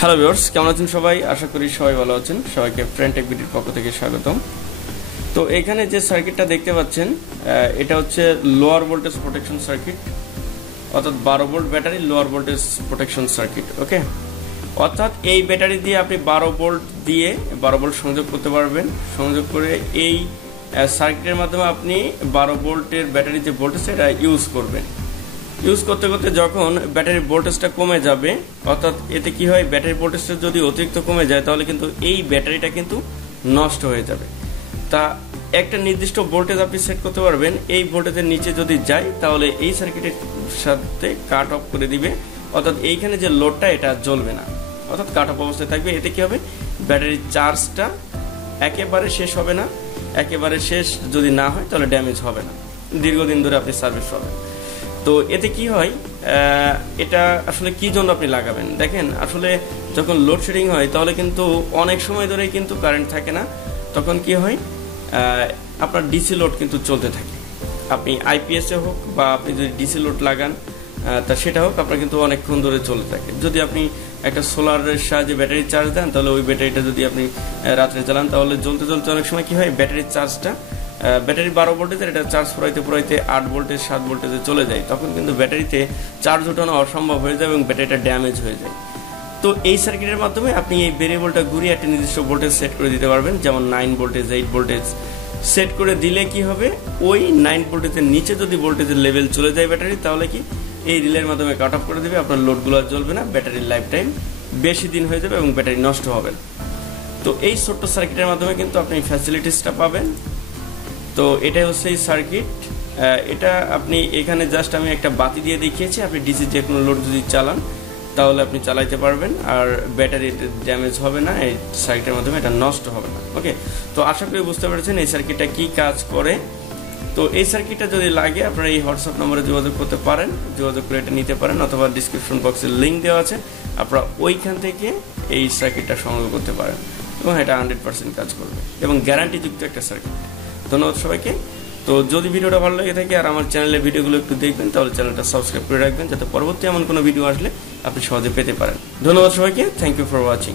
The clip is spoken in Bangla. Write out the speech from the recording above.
হ্যালো ভিউয়ার্স, কেমন আছেন সবাই? আশা করি সবাই ভালো আছেন। সবাইকে ফ্রেন্ড টেক ভিডিওর পক্ষ থেকে স্বাগতম। তো এখানে যে সার্কিটটা দেখতে পাচ্ছেন, এটা হচ্ছে লোয়ার ভোল্টেজ প্রোটেকশন সার্কিট, অর্থাৎ 12 volt battery lower voltage protection circuit. Okay, অর্থাৎ এই ব্যাটারি দিয়ে আপনি 12 ভোল্ট সংযোগ করতে পারবেন। সংযোগ করে এই সার্কিটের মাধ্যমে আপনি 12 ভোল্টের ব্যাটারি যে ভোল্টেজ এটা ইউজ করবেন। ইউজ করতে করতে যখন ব্যাটারির ভোল্টেজটা কমে যাবে, অর্থাৎ এতে কি হয়, ব্যাটারির ভোল্টেজটা যদি অতিরিক্ত কমে যায় তাহলে কিন্তু এই ব্যাটারিটা কিন্তু নষ্ট হয়ে যাবে। তা একটা নির্দিষ্ট ভোল্টেজ আপনি সেট করতে পারবেন। এই ভোল্টেজের নিচে যদি যায় তাহলে এই সার্কিটের সাথে কাট অফ করে দিবে, অর্থাৎ এইখানে যে লোডটা এটা জ্বলবে না, অর্থাৎ কাট অফ অবস্থায় থাকবে। এতে কি হবে, ব্যাটারির চার্জটা একেবারে শেষ হবে না। একেবারে শেষ যদি না হয় তাহলে ড্যামেজ হবে না, দীর্ঘদিন ধরে আপনি সার্ভিস পাবেন। তো এতে কি হয়, এটা আসলে কি জন্য আপনি লাগাবেন দেখেন। আসলে যখন লোডশেডিং হয় তাহলে কিন্তু অনেক সময় ধরেই কিন্তু কারেন্ট থাকে না। তখন কি হয়, আপনার ডিসি লোড কিন্তু চলতে থাকে। আপনি আইপিএসে হোক বা আপনি যদি ডিসি লোড লাগান তা সেটা হোক, আপনার কিন্তু অনেকক্ষণ ধরে চলতে থাকে। যদি আপনি একটা সোলারের সাহায্যে ব্যাটারি চার্জ দেন তাহলে ওই ব্যাটারিটা যদি আপনি রাত্রে চালান তাহলে জ্বলতে জ্বলতে অনেক সময় কি হয়, ব্যাটারির চার্জটা ব্যাটারি 12 ভোল্টেজের, এটা চার্জ পুরাইতে 8 ভোল্টেজ 7 ভোল্টেজে চলে যায়। তখন কিন্তু ব্যাটারিতে চার্জ ওঠানো অসম্ভব হয়ে যায় এবং ব্যাটারিটা ড্যামেজ হয়ে যায়। তো এই সার্কিটের মাধ্যমে আপনি এই ভেরিয়েবলটা ঘুরিয়ে একটা নির্দিষ্ট ভোল্টেজ সেট করে দিতে পারবেন, যেমন 9 ভোল্টেজ 8 ভোল্টেজ সেট করে দিলে কি হবে, ওই 9 ভোল্টেজের নিচে যদি ভোল্টেজের লেভেল চলে যায় ব্যাটারি, তাহলে কি এই রিলের মাধ্যমে কাট অফ করে দেবে। আপনার লোডগুলো জ্বলবে না, ব্যাটারির লাইফ টাইম বেশি দিন হয়ে যাবে এবং ব্যাটারি নষ্ট হবে না। তো এই ছোট্ট সার্কিটের মাধ্যমে কিন্তু আপনি ফ্যাসিলিটিসটা পাবেন। তো এটাই হচ্ছে এই সার্কিট। এটা আপনি এখানে জাস্ট আমি একটা বাতি দিয়ে দেখিয়েছি। আপনি ডিসি যে কোনো লোড যদি চালান তাহলে আপনি চালাইতে পারবেন, আর ব্যাটারি ড্যামেজ হবে না, এই সার্কিটের মাধ্যমে এটা নষ্ট হবে না। ওকে, তো আশা করি বুঝতে পেরেছেন এই সার্কিটটা কি কাজ করে। তো এই সার্কিটটা যদি লাগে আপনারা এই হোয়াটসঅ্যাপ নম্বরে যোগাযোগ করতে পারেন, যোগাযোগ করে এটা নিতে পারেন, অথবা ডিসক্রিপশন বক্সে লিঙ্ক দেওয়া আছে, আপনারা ওইখান থেকে এই সার্কিটটা সংগ্রহ করতে পারেন এবং এটা 100% কাজ করবে এবং গ্যারান্টিযুক্ত একটা সার্কিট। ধন্যবাদ সবাইকে। তো যদি ভিডিওটা ভালো লেগে থাকে আর আমার চ্যানেলের ভিডিওগুলো একটু দেখবেন, তাহলে চ্যানেলটা সাবস্ক্রাইব করে রাখবেন যাতে পরবর্তী এমন কোনো ভিডিও আসলে আপনি সহজে পেতে পারেন। ধন্যবাদ সবাইকে। Thank you for watching.